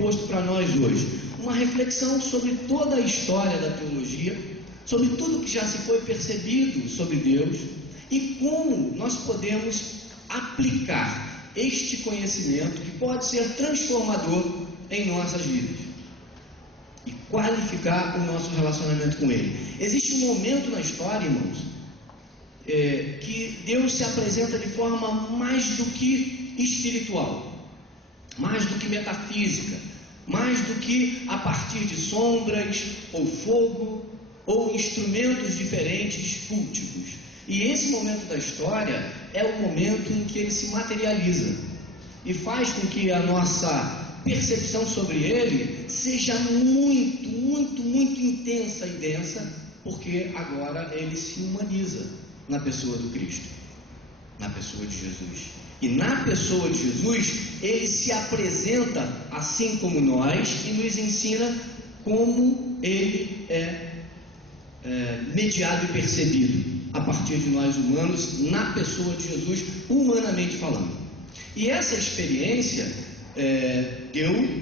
proposto para nós hoje? Uma reflexão sobre toda a história da teologia, sobre tudo que já se foi percebido sobre Deus e como nós podemos aplicar este conhecimento que pode ser transformador em nossas vidas e qualificar o nosso relacionamento com Ele. Existe um momento na história, irmãos, que Deus se apresenta de forma mais do que espiritual, mais do que metafísica, mais do que a partir de sombras ou fogo ou instrumentos diferentes culticos. E esse momento da história é o momento em que Ele se materializa e faz com que a nossa percepção sobre Ele seja muito, muito, muito intensa e densa, porque agora Ele se humaniza na pessoa do Cristo, na pessoa de Jesus. E na pessoa de Jesus, Ele se apresenta assim como nós e nos ensina como Ele é mediado e percebido a partir de nós humanos, na pessoa de Jesus, humanamente falando. E essa experiência deu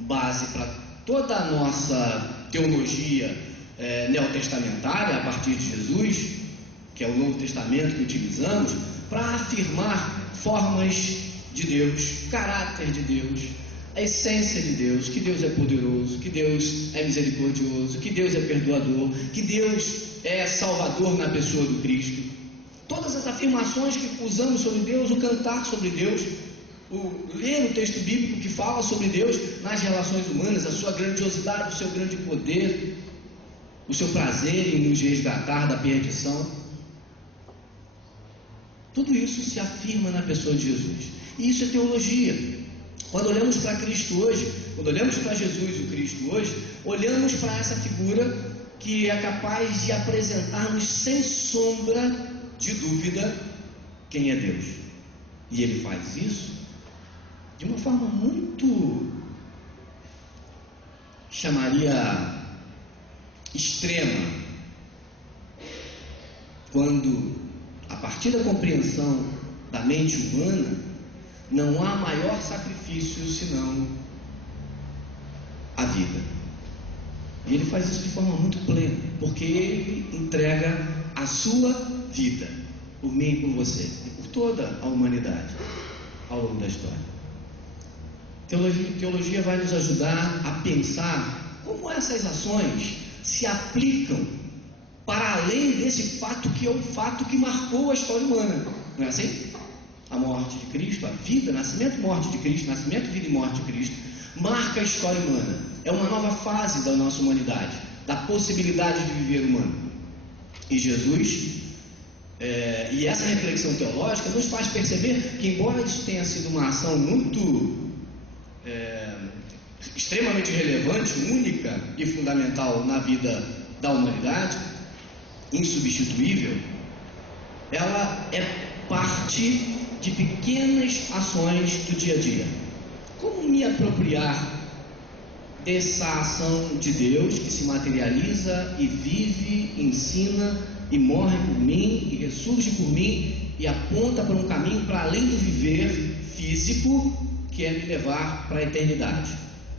base para toda a nossa teologia neotestamentária a partir de Jesus, que é o Novo Testamento que utilizamos, para afirmar formas de Deus, caráter de Deus, a essência de Deus, que Deus é poderoso, que Deus é misericordioso, que Deus é perdoador, que Deus é salvador na pessoa do Cristo. Todas as afirmações que usamos sobre Deus, o cantar sobre Deus, o ler o texto bíblico que fala sobre Deus nas relações humanas, a sua grandiosidade, o seu grande poder, o seu prazer em nos resgatar da perdição. Tudo isso se afirma na pessoa de Jesus. E isso é teologia. Quando olhamos para Cristo hoje, quando olhamos para Jesus, o Cristo hoje, olhamos para essa figura que é capaz de apresentar-nos sem sombra de dúvida quem é Deus. E Ele faz isso de uma forma muito, chamaria, extrema, quando, a partir da compreensão da mente humana, não há maior sacrifício senão a vida. E Ele faz isso de forma muito plena, porque Ele entrega a sua vida por mim e por você e por toda a humanidade ao longo da história. Teologia vai nos ajudar a pensar como essas ações se aplicam para além desse fato que é o fato que marcou a história humana. Não é assim? A morte de Cristo, a vida, nascimento e morte de Cristo, nascimento, vida e morte de Cristo, marca a história humana. É uma nova fase da nossa humanidade, da possibilidade de viver humano. E Jesus, e essa reflexão teológica nos faz perceber que, embora isso tenha sido uma ação muito extremamente relevante, única e fundamental na vida da humanidade, insubstituível, ela é parte de pequenas ações do dia a dia. Como me apropriar dessa ação de Deus que se materializa e vive, ensina e morre por mim e ressurge por mim e aponta para um caminho para além do viver físico, que é me levar para a eternidade,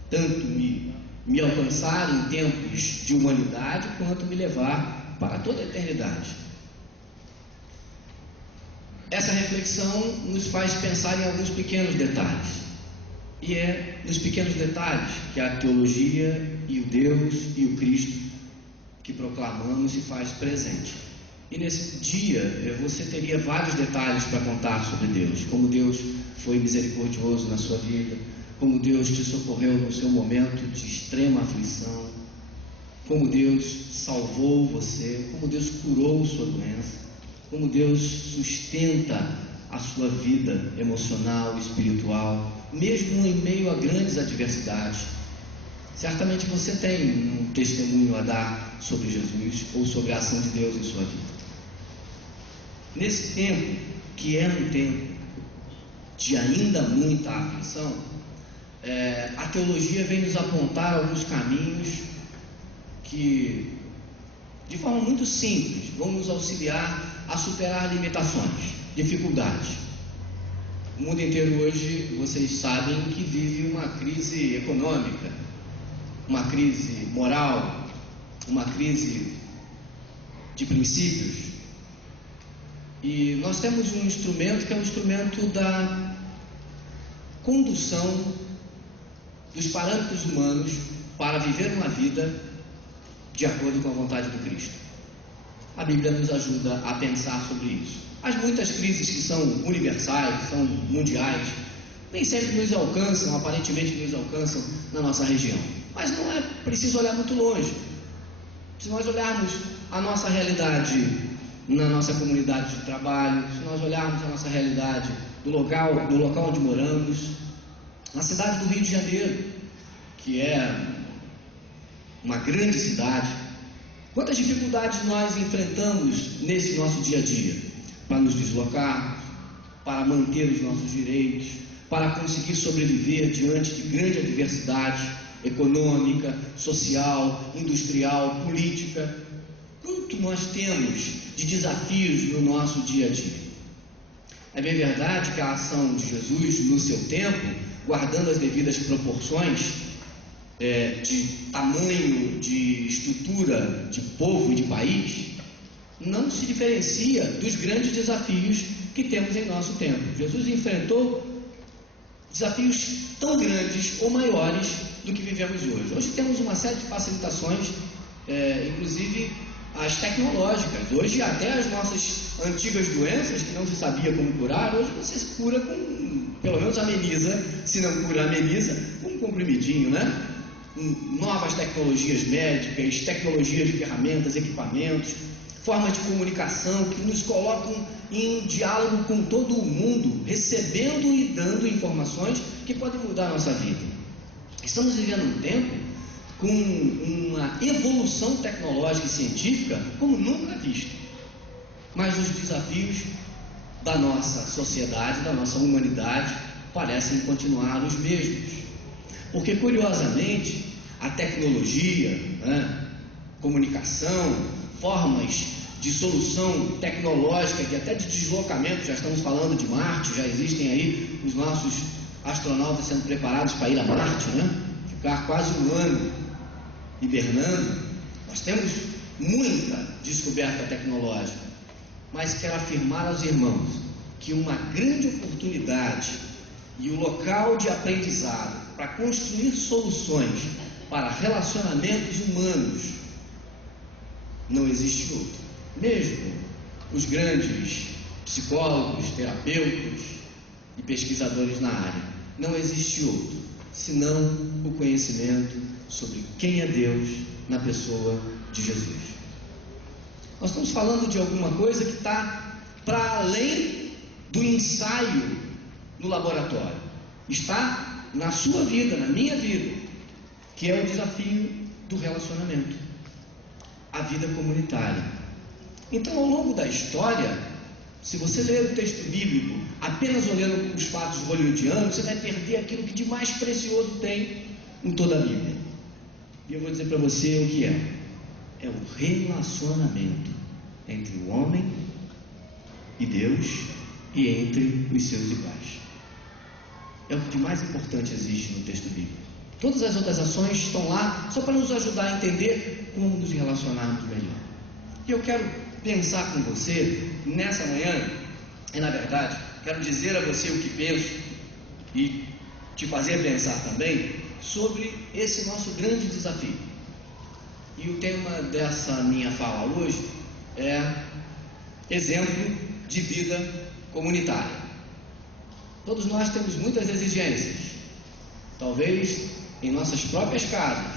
tanto me alcançar em tempos de humanidade quanto me levar para toda a eternidade. Essa reflexão nos faz pensar em alguns pequenos detalhes, e é nos pequenos detalhes que a teologia e o Deus e o Cristo que proclamamos se faz presente. E nesse dia você teria vários detalhes para contar sobre Deus, como Deus foi misericordioso na sua vida, como Deus te socorreu no seu momento de extrema aflição, como Deus salvou você, como Deus curou sua doença, como Deus sustenta a sua vida emocional, espiritual, mesmo em meio a grandes adversidades. Certamente você tem um testemunho a dar sobre Jesus ou sobre a ação de Deus em sua vida. Nesse tempo, que é um tempo de ainda muita aflição, a teologia vem nos apontar alguns caminhos que, de forma muito simples, vão nos auxiliar a superar limitações, dificuldades. O mundo inteiro hoje, vocês sabem que vive uma crise econômica, uma crise moral, uma crise de princípios. E nós temos um instrumento que é o instrumento da condução dos parâmetros humanos para viver uma vida de acordo com a vontade do Cristo. A Bíblia nos ajuda a pensar sobre isso. As muitas crises que são universais, que são mundiais, nem sempre nos alcançam, aparentemente nos alcançam na nossa região. Mas não é preciso olhar muito longe. Se nós olharmos a nossa realidade na nossa comunidade de trabalho, se nós olharmos a nossa realidade do local onde moramos, na cidade do Rio de Janeiro, que é uma grande cidade, quantas dificuldades nós enfrentamos nesse nosso dia a dia, para nos deslocar, para manter os nossos direitos, para conseguir sobreviver diante de grande adversidade econômica, social, industrial, política. Quanto nós temos de desafios no nosso dia a dia. É bem verdade que a ação de Jesus no seu tempo, guardando as devidas proporções de tamanho, de estrutura, de povo e de país, não se diferencia dos grandes desafios que temos em nosso tempo. Jesus enfrentou desafios tão grandes ou maiores do que vivemos hoje. Hoje temos uma série de facilitações, inclusive as tecnológicas. Hoje até as nossas antigas doenças que não se sabia como curar, hoje você se cura com, pelo menos ameniza, se não cura, ameniza, com um comprimidinho, né? Novas tecnologias médicas, tecnologias de ferramentas, equipamentos, formas de comunicação que nos colocam em diálogo com todo o mundo, recebendo e dando informações que podem mudar a nossa vida. Estamos vivendo um tempo com uma evolução tecnológica e científica como nunca vista. Mas os desafios da nossa sociedade, da nossa humanidade, parecem continuar os mesmos. Porque, curiosamente, a tecnologia, comunicação, formas de solução tecnológica e até de deslocamento, já estamos falando de Marte, já existem aí os nossos astronautas sendo preparados para ir a Marte, ficar quase um ano hibernando. Nós temos muita descoberta tecnológica, mas quero afirmar aos irmãos que uma grande oportunidade e o local de aprendizado para construir soluções para relacionamentos humanos não existe outro. Mesmo os grandes psicólogos, terapeutas e pesquisadores na área, não existe outro senão o conhecimento sobre quem é Deus na pessoa de Jesus. Nós estamos falando de alguma coisa que está para além do ensaio no laboratório, está na sua vida, na minha vida, que é o desafio do relacionamento, a vida comunitária. Então, ao longo da história, se você ler o texto bíblico apenas olhando os fatos hollywoodianos, você vai perder aquilo que de mais precioso tem em toda a Bíblia. E eu vou dizer para você o que é. É o relacionamento entre o homem e Deus e entre os seus iguais. É o que de mais importante existe no texto bíblico. Todas as outras ações estão lá só para nos ajudar a entender como nos relacionarmos melhor. E eu quero pensar com você nessa manhã, e na verdade, quero dizer a você o que penso e te fazer pensar também sobre esse nosso grande desafio. E o tema dessa minha fala hoje é exemplo de vida comunitária. Todos nós temos muitas exigências. Talvez em nossas próprias casas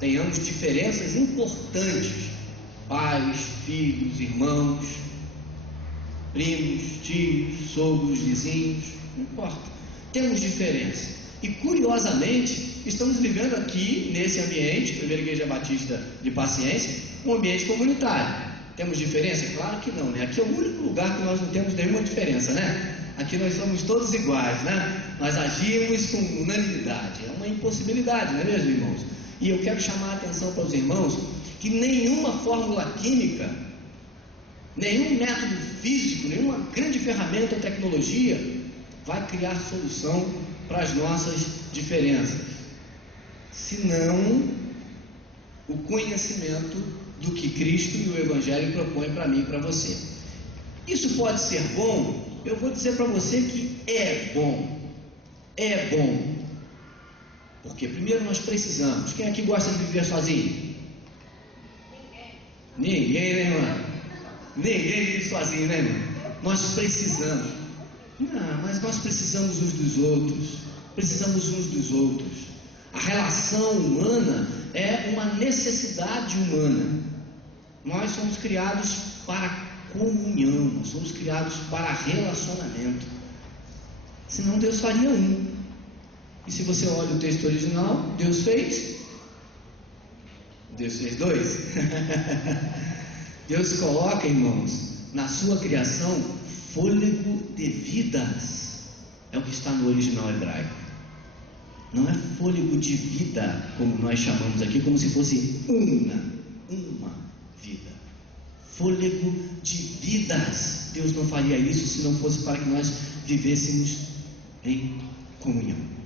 tenhamos diferenças importantes. Pais, filhos, irmãos, primos, tios, sogros, vizinhos, não importa. Temos diferença. E curiosamente, estamos vivendo aqui nesse ambiente, Primeira Igreja Batista de Paciência, um ambiente comunitário. Temos diferença? Claro que não, né? Aqui é o único lugar que nós não temos nenhuma diferença, né? Aqui nós somos todos iguais, né? Nós agimos com unanimidade. É uma impossibilidade, não é mesmo, irmãos? E eu quero chamar a atenção para os irmãos que nenhuma fórmula química, nenhum método físico, nenhuma grande ferramenta ou tecnologia vai criar solução para as nossas diferenças, senão o conhecimento do que Cristo e o Evangelho propõem para mim e para você. Isso pode ser bom? Eu vou dizer para você que é bom. É bom. Porque primeiro nós precisamos. Quem aqui gosta de viver sozinho? Ninguém, né, irmã? Ninguém vive sozinho, né, irmã? Nós precisamos. Não, mas nós precisamos uns dos outros. Precisamos uns dos outros. A relação humana é uma necessidade humana. Nós somos criados para comunhão, nós somos criados para relacionamento. Senão Deus faria um. E se você olha o texto original, Deus fez dois. Deus coloca, irmãos, na sua criação fôlego de vidas. É o que está no original hebraico. Não é fôlego de vida, como nós chamamos aqui, como se fosse uma vida. Fôlego de vidas. Deus não faria isso se não fosse para que nós vivêssemos em comunhão.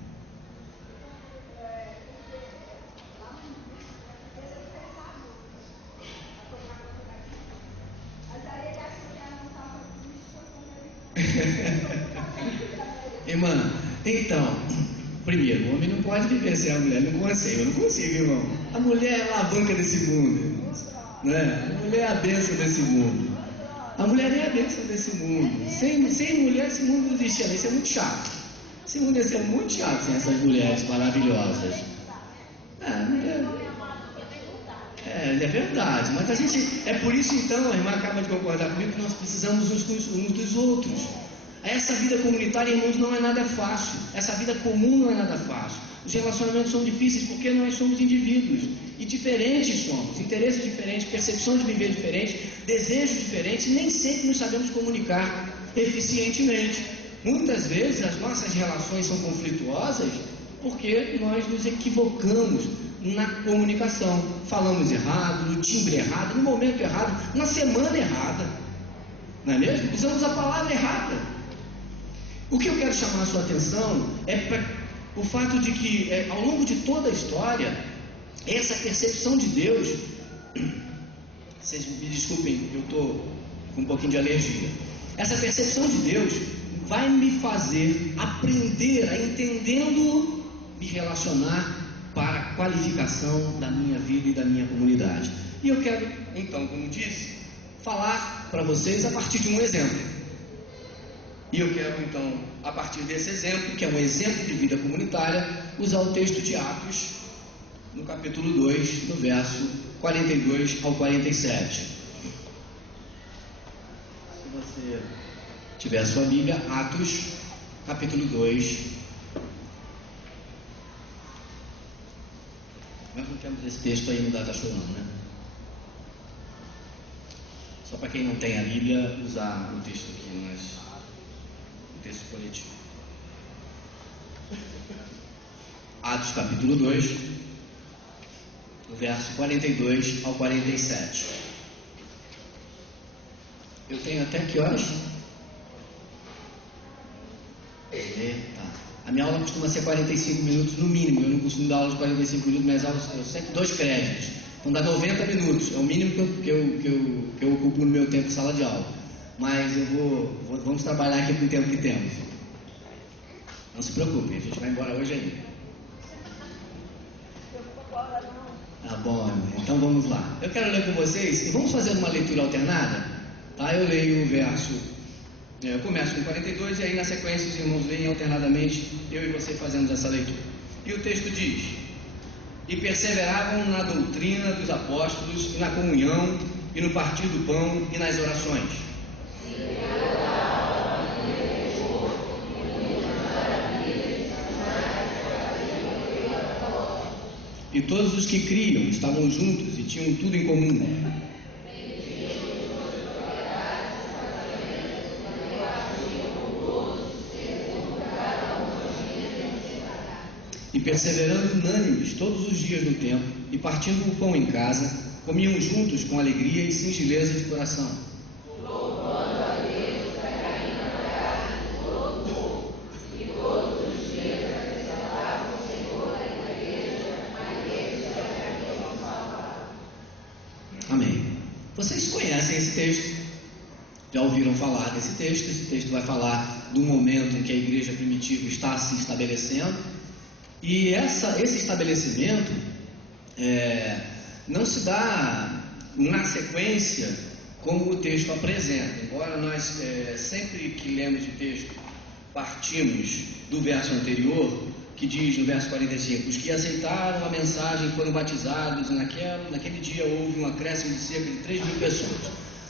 Irmã, então, primeiro, o homem não pode viver sem a mulher, eu não consigo, irmão. A mulher é a alavanca desse mundo, irmãos, né? A mulher é a bênção desse mundo. A mulher é a bênção desse mundo. Sem mulher, esse mundo não existe, isso é muito chato. Esse mundo ia ser muito chato sem essas mulheres maravilhosas. É verdade, mas a gente, é por isso então, a irmã acaba de concordar comigo, que nós precisamos uns dos outros. Essa vida comunitária, irmãos, não é nada fácil. Essa vida comum não é nada fácil. Os relacionamentos são difíceis porque nós somos indivíduos e diferentes somos, interesses diferentes, percepção de viver diferente, desejos diferentes, nem sempre nos sabemos comunicar eficientemente. Muitas vezes as nossas relações são conflituosas porque nós nos equivocamos na comunicação, falamos errado, no timbre errado, no momento errado, na semana errada, não é mesmo? Usamos a palavra errada. O que eu quero chamar a sua atenção é para o fato de que ao longo de toda a história, essa percepção de Deus, vocês me desculpem, eu estou com um pouquinho de alergia, essa percepção de Deus vai me fazer aprender a entendendo, me relacionar para a qualificação da minha vida e da minha comunidade. E eu quero, então, como disse, falar para vocês a partir de um exemplo. E eu quero, então, a partir desse exemplo, que é um exemplo de vida comunitária, usar o texto de Atos, no capítulo 2, do verso 42 ao 47. Se você tiver a sua Bíblia, Atos, capítulo 2. Nós não temos esse texto aí no Data Show não, né? Só para quem não tem a Bíblia, usar o texto aqui, mas o texto coletivo. Atos capítulo 2, do verso 42 ao 47. Eu tenho até que horas? A minha aula costuma ser 45 minutos no mínimo. Eu não costumo dar aula de 45 minutos, mas eu sempre 2 créditos. Então dá 90 minutos. É o mínimo que eu ocupo no meu tempo de sala de aula. Mas vamos trabalhar aqui com o tempo que temos. Não se preocupe, a gente vai embora hoje ainda. Tá bom, então vamos lá. Eu quero ler com vocês e vamos fazer uma leitura alternada. Tá? Eu leio o verso. Eu começo com 42 e aí na sequência os irmãos leem alternadamente, eu e você fazemos essa leitura. E o texto diz: e perseveravam na doutrina dos apóstolos, e na comunhão, e no partir do pão, e nas orações. E todos os que criam estavam juntos e tinham tudo em comum. E perseverando unânimes todos os dias no templo, e partindo o pão em casa, comiam juntos com alegria e singeleza de coração. Vocês conhecem esse texto, já ouviram falar desse texto. Esse texto vai falar do momento em que a igreja primitiva está se estabelecendo, e esse estabelecimento não se dá na sequência como o texto apresenta, embora nós sempre que lemos o texto partimos do verso anterior, que diz no verso 45: os que aceitaram a mensagem foram batizados, e naquele dia houve um acréscimo de cerca de 3.000 pessoas.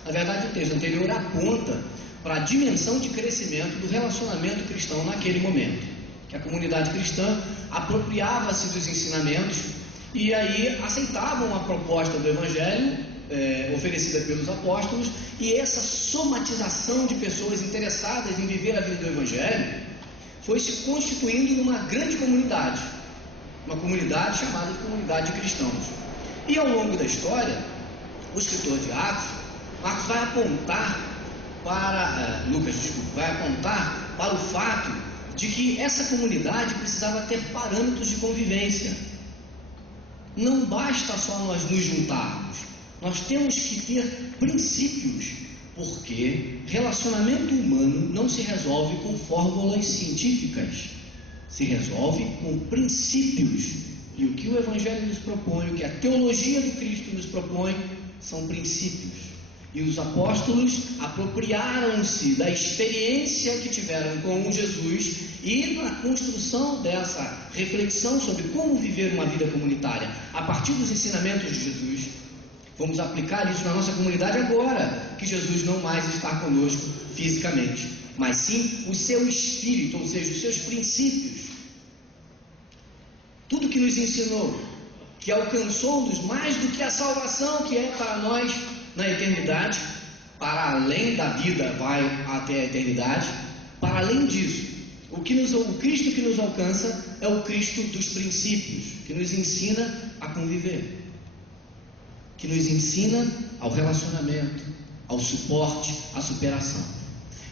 Na verdade, o texto anterior aponta para a dimensão de crescimento do relacionamento cristão naquele momento, que a comunidade cristã apropriava-se dos ensinamentos e aí aceitavam a proposta do Evangelho oferecida pelos apóstolos, e essa somatização de pessoas interessadas em viver a vida do Evangelho foi se constituindo numa grande comunidade, uma comunidade chamada de comunidade de cristãos. E ao longo da história, o escritor de Marcos vai apontar para o fato de que essa comunidade precisava ter parâmetros de convivência. Não basta só nós nos juntarmos, nós temos que ter princípios, porque relacionamento humano não se resolve com fórmulas científicas, se resolve com princípios. E o que o Evangelho nos propõe, o que a teologia do Cristo nos propõe, são princípios. E os apóstolos apropriaram-se da experiência que tiveram com Jesus, e na construção dessa reflexão sobre como viver uma vida comunitária a partir dos ensinamentos de Jesus, vamos aplicar isso na nossa comunidade agora que Jesus não mais está conosco fisicamente, mas sim o seu espírito, ou seja, os seus princípios. Tudo que nos ensinou, que alcançou-nos mais do que a salvação que é para nós na eternidade, para além da vida vai até a eternidade. Para além disso, o Cristo que nos alcança é o Cristo dos princípios, que nos ensina a conviver, que nos ensina ao relacionamento, ao suporte, à superação.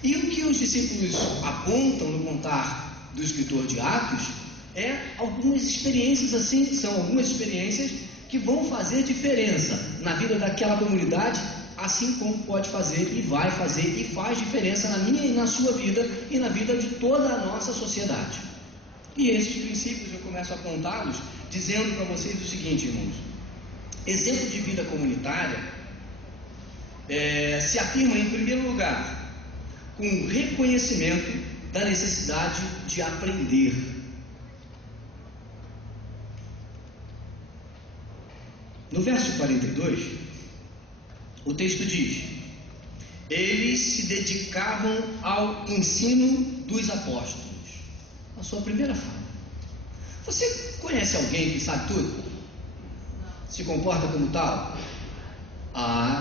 E o que os discípulos apontam no contar do escritor de Atos algumas experiências assim, são algumas experiências que vão fazer diferença na vida daquela comunidade, assim como pode fazer e vai fazer e faz diferença na minha e na sua vida e na vida de toda a nossa sociedade. E esses princípios eu começo a apontá-los dizendo para vocês o seguinte, irmãos: exemplo de vida comunitária se afirma, em primeiro lugar, com o reconhecimento da necessidade de aprender. No verso 42, o texto diz: eles se dedicavam ao ensino dos apóstolos. A sua primeira fala. Você conhece alguém que sabe tudo? Se comporta como tal?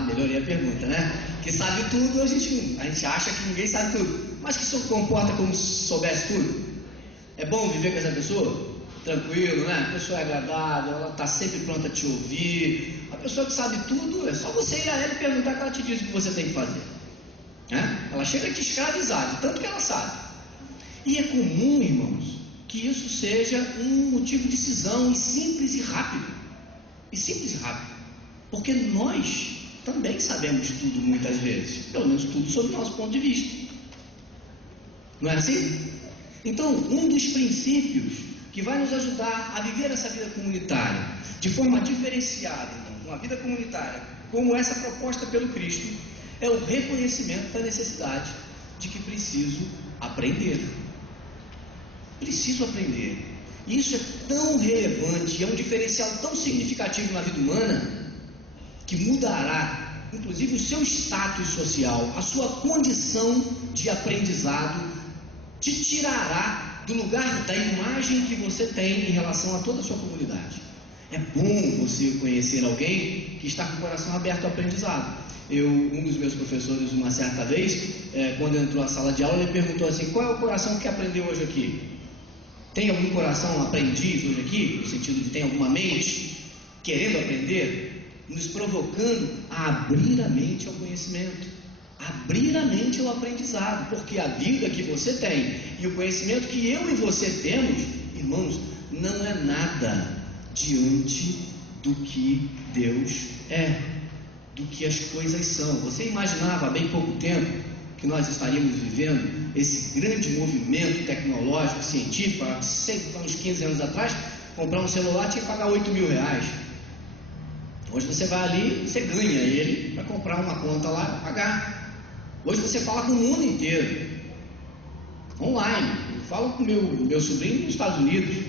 Melhorei a pergunta, né? Que sabe tudo, a gente acha que ninguém sabe tudo, mas que se comporta como se soubesse tudo. É bom viver com essa pessoa? Tranquilo, né? A pessoa é agradável, ela está sempre pronta a te ouvir. A pessoa que sabe tudo, é só você ir a ela e perguntar que ela te diz o que você tem que fazer, né? Ela chega a te escravizar, de tanto que ela sabe. E é comum, irmãos, que isso seja um motivo de cisão, e simples e rápido. Porque nós também sabemos tudo muitas vezes, pelo menos tudo sob o nosso ponto de vista. Não é assim? Então, um dos princípios que vai nos ajudar a viver essa vida comunitária de forma diferenciada, então, uma vida comunitária como essa proposta pelo Cristo, é o reconhecimento da necessidade de que preciso aprender. Preciso aprender. E isso é tão relevante, é um diferencial tão significativo na vida humana, que mudará, inclusive, o seu status social, a sua condição de aprendizado, te tirará do lugar da imagem que você tem em relação a toda a sua comunidade. É bom você conhecer alguém que está com o coração aberto ao aprendizado. Um dos meus professores, uma certa vez, quando entrou na sala de aula, ele perguntou assim: qual é o coração que aprendeu hoje aqui? Tem algum coração aprendiz hoje aqui? No sentido de tem alguma mente querendo aprender? Nos provocando a abrir a mente ao conhecimento, abrir a mente ao aprendizado, porque a vida que você tem e o conhecimento que eu e você temos, irmãos, não é nada diante do que Deus é, do que as coisas são. Você imaginava há bem pouco tempo que nós estaríamos vivendo esse grande movimento tecnológico, científico? Há uns 15 anos atrás, comprar um celular tinha que pagar R$8.000. Hoje você vai ali, você ganha ele para comprar uma conta lá e pagar. Hoje você fala com o mundo inteiro, online. Eu falo com meu sobrinho nos Estados Unidos,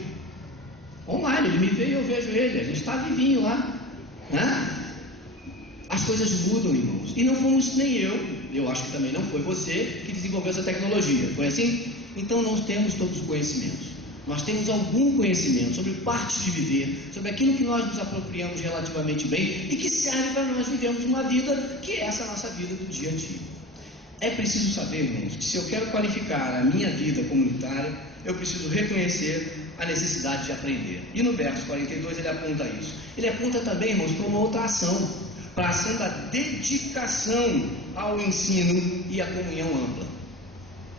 online, ele me vê e eu vejo ele, a gente está vivinho lá, né? As coisas mudam, irmãos, e não fomos nem eu acho que também não foi você que desenvolveu essa tecnologia, foi assim? Então nós temos todos os conhecimentos, nós temos algum conhecimento sobre parte de viver, sobre aquilo que nós nos apropriamos relativamente bem e que serve para nós vivermos uma vida que é essa nossa vida do dia a dia. É preciso saber, irmãos, que se eu quero qualificar a minha vida comunitária, eu preciso reconhecer a necessidade de aprender. E no verso 42 ele aponta isso. Ele aponta também, irmãos, para uma outra ação, para a ação da dedicação ao ensino e à comunhão ampla.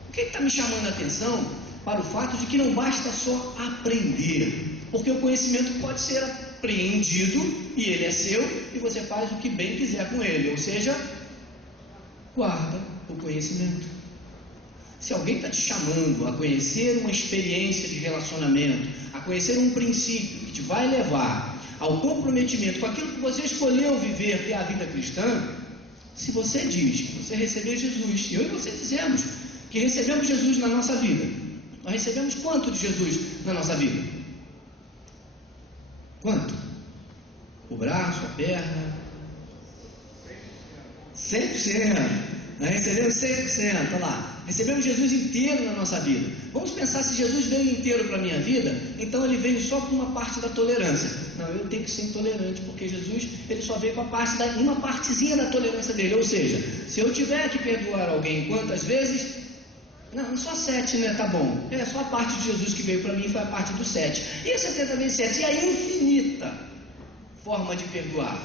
O que está me chamando a atenção para o fato de que não basta só aprender, porque o conhecimento pode ser apreendido e ele é seu e você faz o que bem quiser com ele, ou seja, guarda o conhecimento. Se alguém está te chamando a conhecer uma experiência de relacionamento, a conhecer um princípio que te vai levar ao comprometimento com aquilo que você escolheu viver, que é a vida cristã, se você diz que você recebeu Jesus, e eu e você dizemos que recebemos Jesus na nossa vida, nós recebemos quanto de Jesus na nossa vida? Quanto? O braço, a perna? 100%. Nós recebemos 100%, olha lá. Recebemos Jesus inteiro na nossa vida. Vamos pensar, se Jesus veio inteiro para a minha vida, então ele veio só com uma parte da tolerância. Não, eu tenho que ser intolerante, porque Jesus, ele só veio com uma partezinha da tolerância dele. Ou seja, se eu tiver que perdoar alguém quantas vezes? Não, só 7, né? Tá bom. É só a parte de Jesus que veio para mim, foi a parte do 7. E a 70 vezes 7? E a infinita forma de perdoar.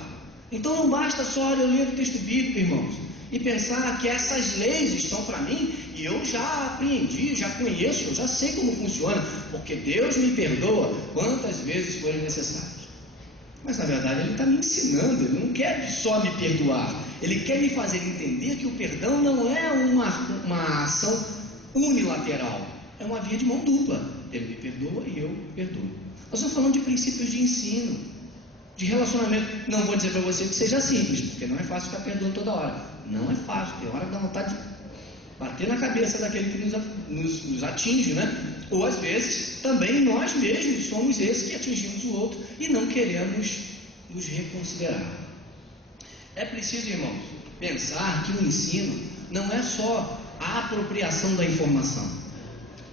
Então não basta só eu ler o texto bíblico, irmãos, e pensar que essas leis estão para mim e eu já aprendi, já conheço, eu já sei como funciona, porque Deus me perdoa quantas vezes forem necessárias. Mas na verdade ele está me ensinando, ele não quer só me perdoar, ele quer me fazer entender que o perdão não é uma ação unilateral, é uma via de mão dupla. Ele me perdoa e eu perdoo. Nós estamos falando de princípios de ensino, de relacionamento. Não vou dizer para você que seja simples, porque não é fácil ficar perdoando toda hora. Não é fácil, tem hora que dá vontade de bater na cabeça daquele que nos atinge, né? Ou às vezes também nós mesmos somos esses que atingimos o outro e não queremos nos reconsiderar. É preciso, irmãos, pensar que o ensino não é só a apropriação da informação.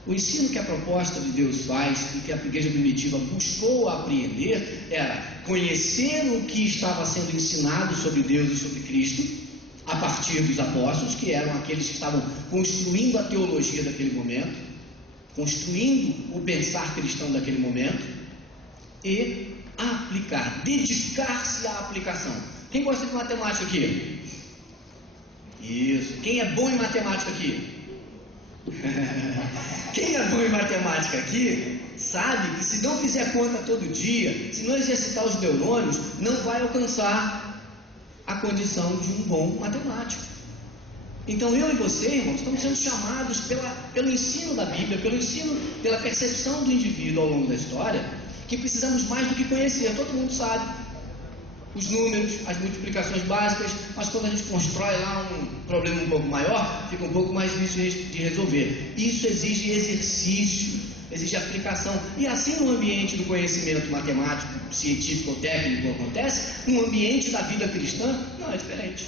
O ensino que a proposta de Deus faz e que a igreja primitiva buscou apreender era conhecer o que estava sendo ensinado sobre Deus e sobre Cristo, a partir dos apóstolos, que eram aqueles que estavam construindo a teologia daquele momento, construindo o pensar cristão daquele momento, e aplicar, dedicar-se à aplicação. Quem gosta de matemática aqui? Isso. Quem é bom em matemática aqui? Quem é bom em matemática aqui sabe que se não fizer conta todo dia, se não exercitar os neurônios, não vai alcançar a condição de um bom matemático. Então eu e você, irmãos, estamos sendo chamados pelo ensino da Bíblia, pela percepção do indivíduo ao longo da história, que precisamos mais do que conhecer. Todo mundo sabe os números, as multiplicações básicas, mas quando a gente constrói lá um problema um pouco maior, fica um pouco mais difícil de resolver. Isso exige exercício, exige aplicação. E assim no ambiente do conhecimento matemático, científico ou técnico acontece, no ambiente da vida cristã não é diferente.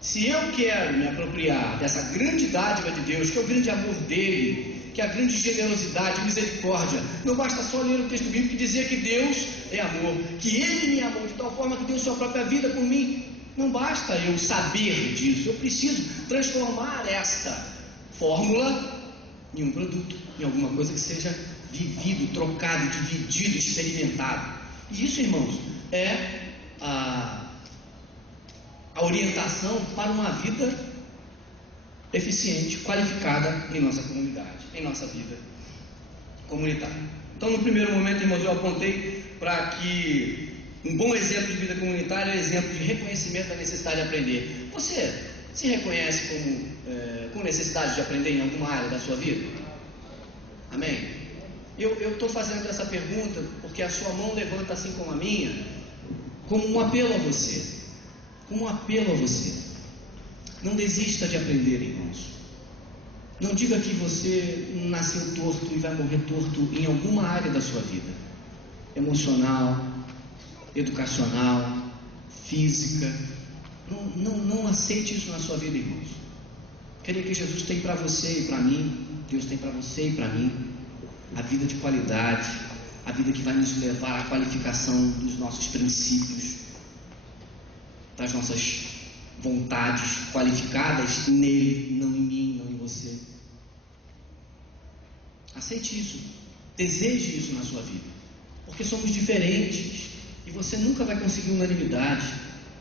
Se eu quero me apropriar dessa grande dádiva de Deus, que é o grande amor dele, que é a grande generosidade, misericórdia, não basta só ler o texto bíblico e dizer que Deus é amor, que ele me amou de tal forma que deu sua própria vida por mim. Não basta eu saber disso, eu preciso transformar esta fórmula em um produto, em alguma coisa que seja vivido, trocado, dividido, experimentado. E isso, irmãos, é a orientação para uma vida eficiente, qualificada em nossa comunidade, em nossa vida comunitária. Então, no primeiro momento, irmãos, eu apontei para que Um bom exemplo de vida comunitária é o exemplo de reconhecimento da necessidade de aprender. Você se reconhece com necessidade de aprender em alguma área da sua vida? Amém? Eu estou fazendo essa pergunta porque a sua mão levanta, assim como a minha, como um apelo a você. Como um apelo a você. Não desista de aprender, irmãos. Não diga que você nasceu torto e vai morrer torto em alguma área da sua vida. Emocional, educacional, física. Não aceite isso na sua vida, irmãos. Creia que Jesus tem para você e para mim, Deus tem para você e para mim, a vida de qualidade, a vida que vai nos levar à qualificação dos nossos princípios, das nossas vontades qualificadas nele, não em mim, não em você. Aceite isso, deseje isso na sua vida, porque somos diferentes e você nunca vai conseguir unanimidade.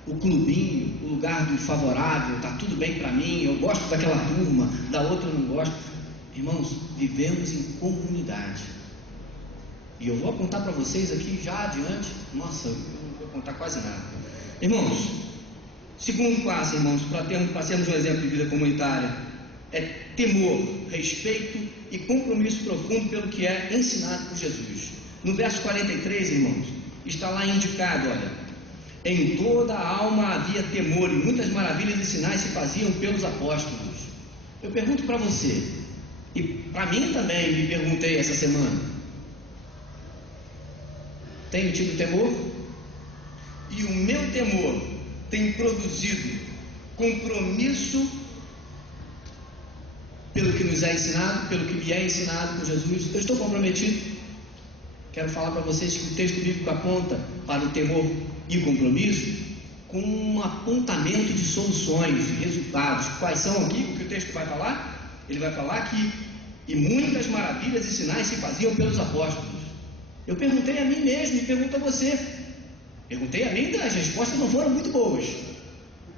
O clubinho, o lugar do favorável, está tudo bem para mim, eu gosto daquela turma, da outra eu não gosto. Irmãos, vivemos em comunidade. E eu vou apontar para vocês aqui já adiante. Nossa, eu não vou contar quase nada. Irmãos, segundo passo, irmãos, para sermos um exemplo de vida comunitária, é temor, respeito e compromisso profundo pelo que é ensinado por Jesus. No verso 43, irmãos, está lá indicado, olha: em toda a alma havia temor e muitas maravilhas e sinais se faziam pelos apóstolos. Eu pergunto para você, e para mim também me perguntei essa semana: tenho tido temor? E o meu temor tem produzido compromisso pelo que nos é ensinado, pelo que me é ensinado por Jesus? Eu estou comprometido? Quero falar para vocês que o texto bíblico aponta para o temor e o compromisso com um apontamento de soluções e resultados. Quais são aqui? O que o texto vai falar? Ele vai falar que e muitas maravilhas e sinais se faziam pelos apóstolos. Eu perguntei a mim mesmo e pergunto a você. Perguntei a mim e as respostas não foram muito boas.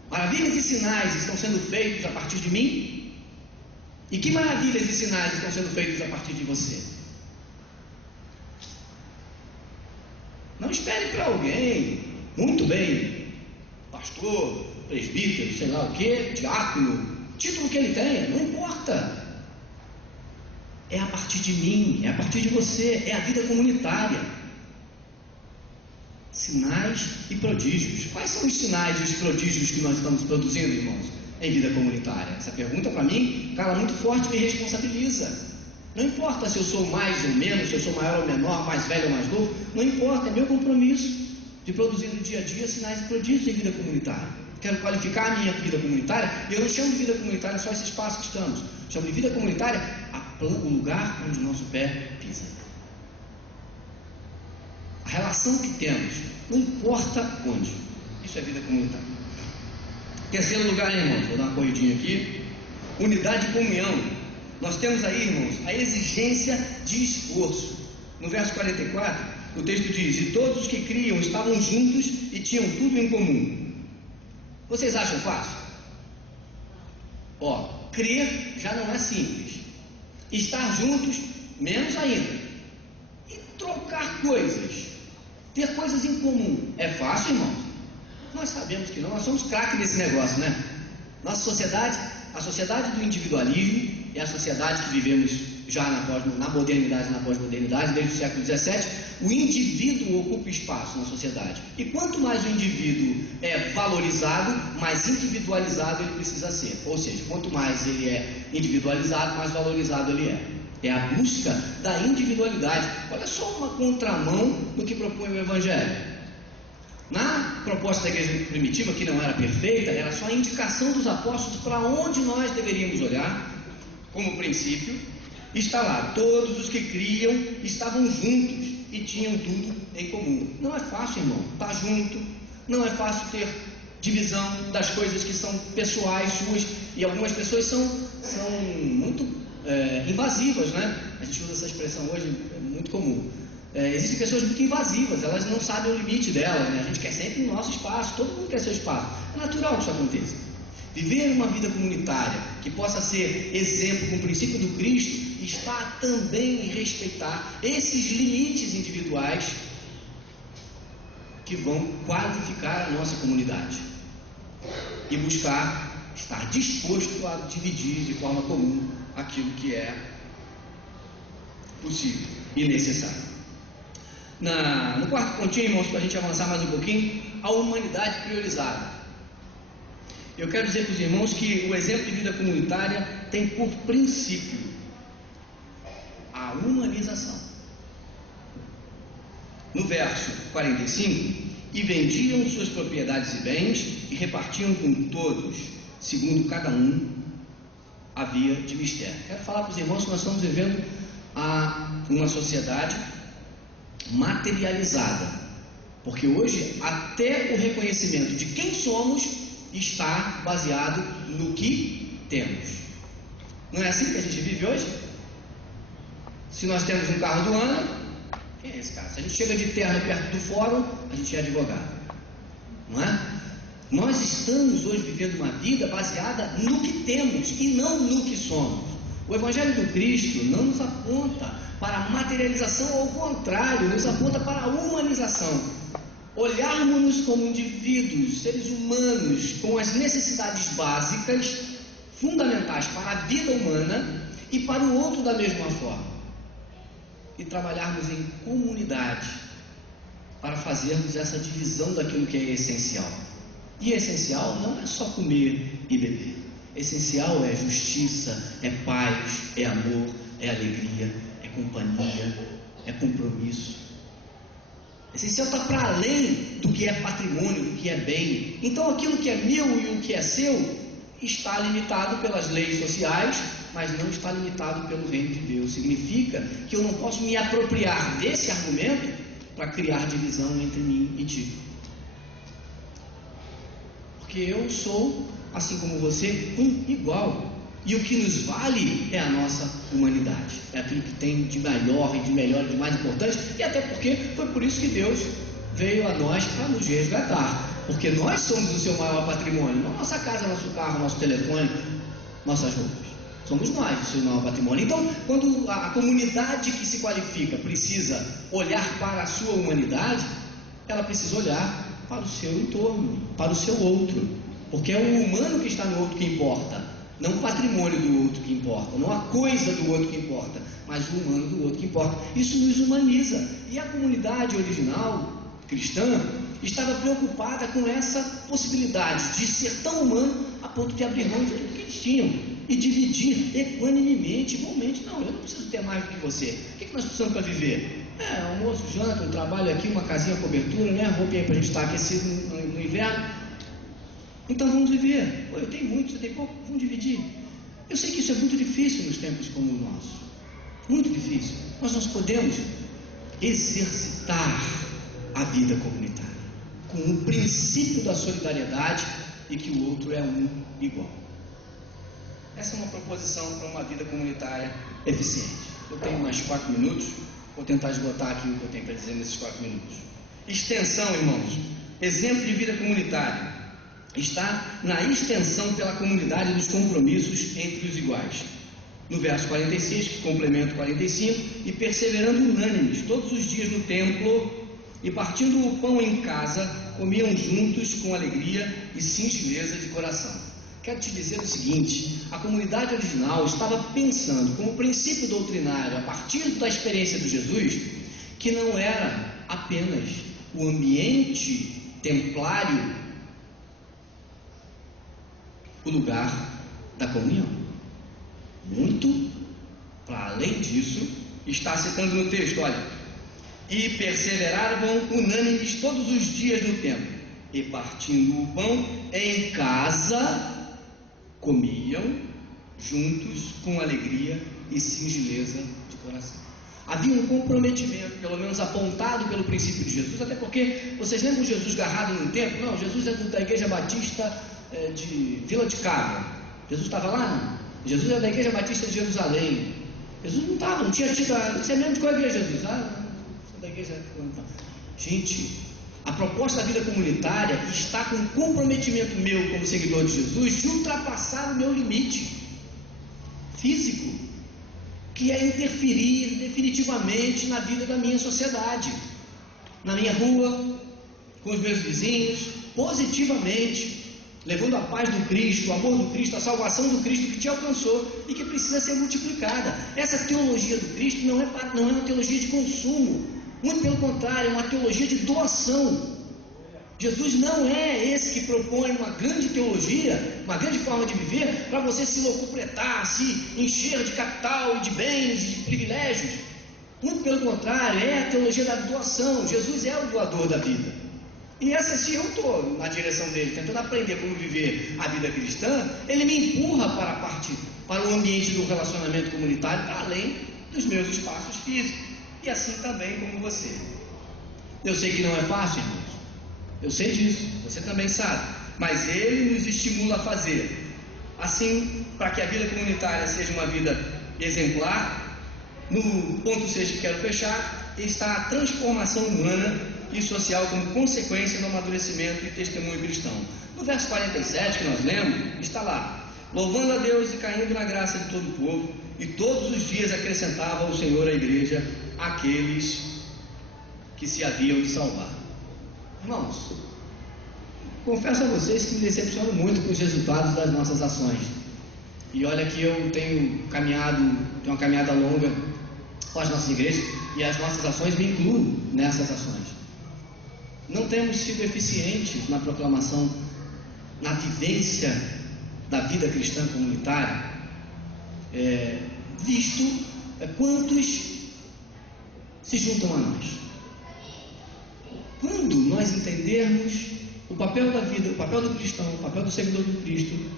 Maravilhas e sinais estão sendo feitos a partir de mim? E que maravilhas e sinais estão sendo feitos a partir de você? Não espere para alguém, muito bem, pastor, presbítero, sei lá o que, diácono, título que ele tenha, não importa. É a partir de mim, é a partir de você, é a vida comunitária. Sinais e prodígios. Quais são os sinais e os prodígios que nós estamos produzindo, irmãos, em vida comunitária? Essa pergunta para mim cala muito forte e me responsabiliza. Não importa se eu sou mais ou menos, se eu sou maior ou menor, mais velho ou mais novo, não importa, é meu compromisso de produzir no dia a dia sinais e prodígios em vida comunitária. Quero qualificar a minha vida comunitária, e eu não chamo de vida comunitária só esse espaço que estamos, chamo de vida comunitária o lugar onde o nosso pé pisa. A relação que temos, não importa onde, isso é vida comunitária. Terceiro lugar, irmãos, vou dar uma corridinha aqui, unidade e comunhão. Nós temos aí, irmãos, a exigência de esforço. No verso 44, o texto diz: e todos os que criam estavam juntos e tinham tudo em comum. Vocês acham fácil? Crer já não é simples. Estar juntos, menos ainda. E trocar coisas, ter coisas em comum, é fácil, irmãos? Nós sabemos que não, nós somos craques nesse negócio, né? Nossa sociedade, a sociedade do individualismo, é a sociedade que vivemos já na modernidade, na pós-modernidade, desde o século XVII. O indivíduo ocupa espaço na sociedade. E quanto mais o indivíduo é valorizado, mais individualizado ele precisa ser. Ou seja, quanto mais ele é individualizado, mais valorizado ele é. É a busca da individualidade. Olha só uma contramão do que propõe o Evangelho. Na proposta da igreja primitiva, que não era perfeita, era só a indicação dos apóstolos para onde nós deveríamos olhar, como princípio. Está lá: todos os que criam estavam juntos e tinham tudo em comum. Não é fácil, irmão, estar junto. Não é fácil ter divisão das coisas que são pessoais suas, e algumas pessoas são muito invasivas, né? A gente usa essa expressão hoje, é muito comum. Existem pessoas muito invasivas, elas não sabem o limite delas, né? A gente quer sempre o nosso espaço, todo mundo quer seu espaço. É natural que isso aconteça. Viver uma vida comunitária que possa ser exemplo com o princípio do Cristo está também em respeitar esses limites individuais que vão qualificar a nossa comunidade e buscar estar disposto a dividir de forma comum aquilo que é possível e necessário. No quarto pontinho, irmãos, para a gente avançar mais um pouquinho, a humanidade priorizada. Eu quero dizer para os irmãos que o exemplo de vida comunitária tem por princípio a humanização. No verso 45, e vendiam suas propriedades e bens e repartiam com todos, segundo cada um havia de mister. Quero falar para os irmãos que nós estamos vivendo uma sociedade materializada, porque hoje até o reconhecimento de quem somos está baseado no que temos. Não é assim que a gente vive hoje? Se nós temos um carro do ano, quem é esse cara? Se a gente chega de terno perto do fórum, a gente é advogado, não é? Nós estamos hoje vivendo uma vida baseada no que temos e não no que somos. O Evangelho do Cristo não nos aponta para a materialização, ao contrário, nos aponta para a humanização. Olharmos-nos como indivíduos, seres humanos, com as necessidades básicas, fundamentais para a vida humana e para o outro da mesma forma. E trabalharmos em comunidade para fazermos essa divisão daquilo que é essencial. E essencial não é só comer e beber. Essencial é justiça, é paz, é amor, é alegria, é companhia, é compromisso. Essencial está para além do que é patrimônio, do que é bem. Então aquilo que é meu e o que é seu está limitado pelas leis sociais, mas não está limitado pelo reino de Deus. Significa que eu não posso me apropriar desse argumento para criar divisão entre mim e ti. Porque eu sou, assim como você, um igual. E o que nos vale é a nossa humanidade. É aquilo que tem de melhor e de melhor e de mais importante. E até porque foi por isso que Deus veio a nós para nos resgatar. Porque nós somos o seu maior patrimônio. Não nossa casa, nosso carro, nosso telefone, nossas roupas. Somos nós o seu maior patrimônio. Então, quando a comunidade que se qualifica precisa olhar para a sua humanidade, ela precisa olhar para o seu entorno, para o seu outro. Porque é o humano que está no outro que importa. Não o patrimônio do outro que importa, não a coisa do outro que importa, mas o humano do outro que importa. Isso nos humaniza. E a comunidade original cristã estava preocupada com essa possibilidade de ser tão humano a ponto de abrir mão de tudo que eles tinham e dividir equanimemente, igualmente. Não, eu não preciso ter mais do que você. O que nós precisamos para viver? Almoço, janta, um trabalho aqui, uma casinha, cobertura, né? Roupinha para a gente estar aquecido no inverno. Então vamos viver. Eu tenho muito, você tem pouco, vamos dividir. Eu sei que isso é muito difícil nos tempos como o nosso. Muito difícil. Mas nós podemos exercitar a vida comunitária com o princípio da solidariedade e que o outro é um igual. Essa é uma proposição para uma vida comunitária eficiente. Eu tenho mais 4 minutos, vou tentar esgotar aqui o que eu tenho para dizer nesses 4 minutos. Extensão, irmãos. Exemplo de vida comunitária está na extensão pela comunidade dos compromissos entre os iguais. No verso 46, que complementa o 45, e perseverando unânimes todos os dias no templo, e partindo o pão em casa, comiam juntos com alegria e singeleza de coração. Quero te dizer o seguinte: a comunidade original estava pensando como princípio doutrinário, a partir da experiência de Jesus, que não era apenas o ambiente templário o lugar da comunhão. Muito para além disso, está citando no texto, olha, e perseveravam unânimes todos os dias no templo, e partindo o pão em casa, comiam juntos com alegria e singeleza de coração. Havia um comprometimento, pelo menos apontado pelo princípio de Jesus, até porque, vocês lembram Jesus agarrado no templo? Não, Jesus é da Igreja Batista de Vila de Cabra. Jesus estava lá? Não. Jesus é da Igreja Batista de Jerusalém. Jesus não estava, não tinha tido. Você é mesmo de qual igreja, Jesus? Sou da igreja. Gente, a proposta da vida comunitária está com um comprometimento meu como seguidor de Jesus de ultrapassar o meu limite físico, que é interferir definitivamente na vida da minha sociedade, na minha rua, com os meus vizinhos, positivamente, levando a paz do Cristo, o amor do Cristo, a salvação do Cristo que te alcançou e que precisa ser multiplicada. Essa teologia do Cristo não é uma teologia de consumo, muito pelo contrário, é uma teologia de doação. Jesus não é esse que propõe uma grande teologia, uma grande forma de viver, para você se locupletar, se encher de capital, de bens, de privilégios. Muito pelo contrário, é a teologia da doação. Jesus é o doador da vida. E essa, se eu estou na direção dele, tentando aprender como viver a vida cristã, ele me empurra para o ambiente do relacionamento comunitário, para além dos meus espaços físicos. E assim também como você. Eu sei que não é fácil, irmãos. Eu sei disso, você também sabe, mas ele nos estimula a fazer. Assim, para que a vida comunitária seja uma vida exemplar, no ponto 6 que quero fechar, está a transformação humana e social como consequência do amadurecimento e testemunho cristão. No verso 47 que nós lemos, está lá: louvando a Deus e caindo na graça de todo o povo, e todos os dias acrescentava o Senhor à igreja aqueles que se haviam de salvar. Irmãos, confesso a vocês que me decepciono muito com os resultados das nossas ações. E olha que eu tenho uma caminhada longa com as nossas igrejas, e as nossas ações me incluem nessas ações. Não temos sido eficientes na proclamação, na vivência da vida cristã comunitária, visto quantos se juntam a nós. Quando nós entendermos o papel da vida, o papel do cristão, o papel do seguidor do Cristo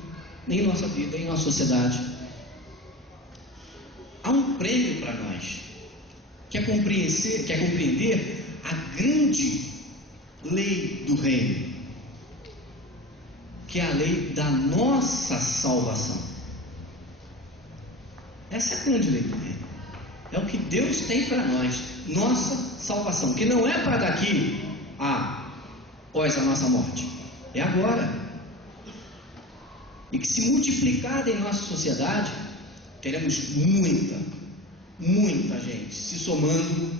em nossa vida, em nossa sociedade, há um prêmio para nós, que é compreender a grande lei do reino, que é a lei da nossa salvação. Essa é a grande lei do reino. É o que Deus tem para nós, nossa salvação, que não é para daqui após a nossa morte, é agora. E que, se multiplicada em nossa sociedade, teremos muita gente se somando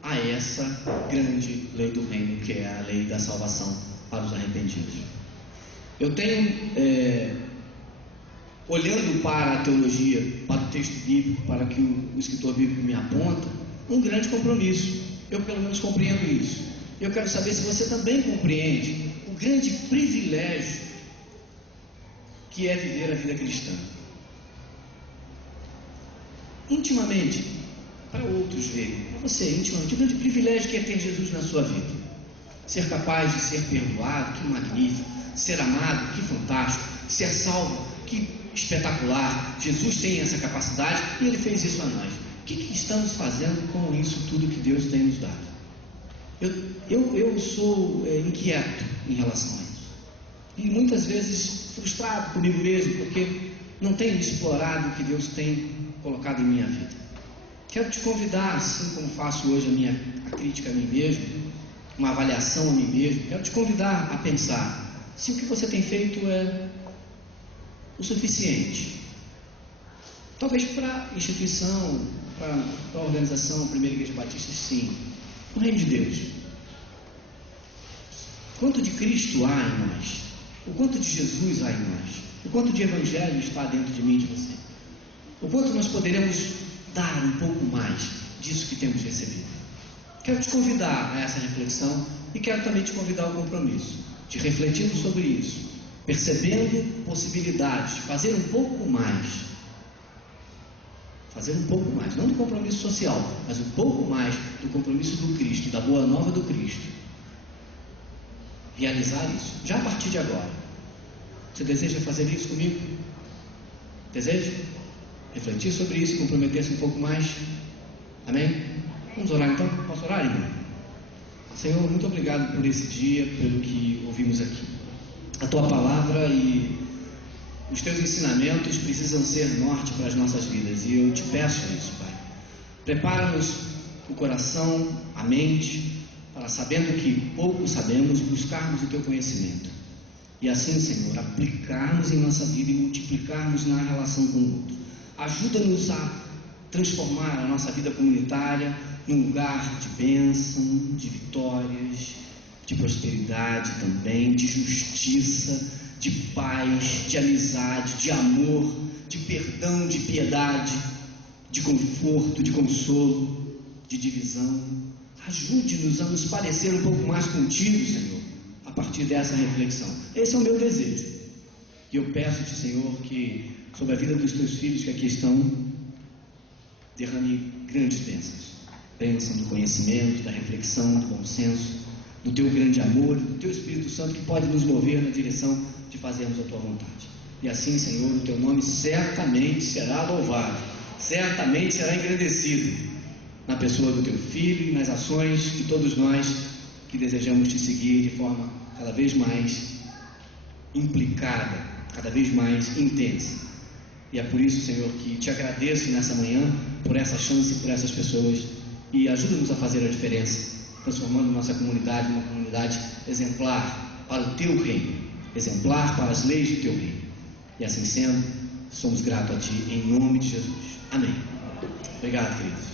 a essa grande lei do reino, que é a lei da salvação para os arrependidos. Eu tenho, olhando para a teologia, para o texto bíblico, para que o escritor bíblico me aponta, um grande compromisso. Eu pelo menos compreendo isso. Eu quero saber se você também compreende o grande privilégio que é viver a vida cristã. Intimamente, para outros verem, para você intimamente, o grande privilégio que é ter Jesus na sua vida. Ser capaz de ser perdoado, que magnífico. Ser amado, que fantástico. Ser salvo, que espetacular. Jesus tem essa capacidade e Ele fez isso a nós. O que estamos fazendo com isso tudo que Deus tem nos dado? Eu sou inquieto em relação a isso. E muitas vezes frustrado comigo mesmo, porque não tenho explorado o que Deus tem colocado em minha vida. Quero te convidar, assim como faço hoje a crítica a mim mesmo, uma avaliação a mim mesmo, quero te convidar a pensar se o que você tem feito é o suficiente. Talvez para a instituição, para a organização, Primeira Igreja Batista, sim. No reino de Deus. Quanto de Cristo há em nós? O quanto de Jesus há em nós? O quanto de Evangelho está dentro de mim e de você? O quanto nós poderemos dar um pouco mais disso que temos recebido? Quero te convidar a essa reflexão e quero também te convidar ao compromisso de refletindo sobre isso, percebendo possibilidades de fazer um pouco mais. Fazer um pouco mais, não do compromisso social, mas um pouco mais do compromisso do Cristo, da boa nova do Cristo. Realizar isso, já a partir de agora. Você deseja fazer isso comigo? Deseja? Refletir sobre isso, comprometer-se um pouco mais? Amém? Vamos orar então? Posso orar, irmão? Senhor, muito obrigado por esse dia, pelo que ouvimos aqui. A Tua palavra e os Teus ensinamentos precisam ser norte para as nossas vidas, e eu te peço isso, Pai. Prepara-nos o coração, a mente, para, sabendo que pouco sabemos, buscarmos o Teu conhecimento. E assim, Senhor, aplicarmos em nossa vida e multiplicarmos na relação com o outro. Ajuda-nos a transformar a nossa vida comunitária num lugar de bênção, de vitórias, de prosperidade também, de justiça, de paz, de amizade, de amor, de perdão, de piedade, de conforto, de consolo, de divisão. Ajude-nos a nos parecer um pouco mais contigo, Senhor, a partir dessa reflexão. Esse é o meu desejo. E eu peço-te, Senhor, que sobre a vida dos teus filhos que aqui estão, derrame grandes bênçãos. Bênção do conhecimento, da reflexão, do bom senso, do teu grande amor, do teu Espírito Santo que pode nos mover na direção de fazermos a tua vontade. E assim, Senhor, o teu nome certamente será louvado, certamente será engrandecido na pessoa do teu Filho e nas ações de todos nós que desejamos te seguir de forma cada vez mais implicada, cada vez mais intensa. E é por isso, Senhor, que te agradeço nessa manhã por essa chance, por essas pessoas, e ajuda-nos a fazer a diferença, transformando nossa comunidade numa comunidade exemplar para o teu reino, exemplar para as leis do teu reino. E assim sendo, somos gratos a ti, em nome de Jesus. Amém. Obrigado, queridos.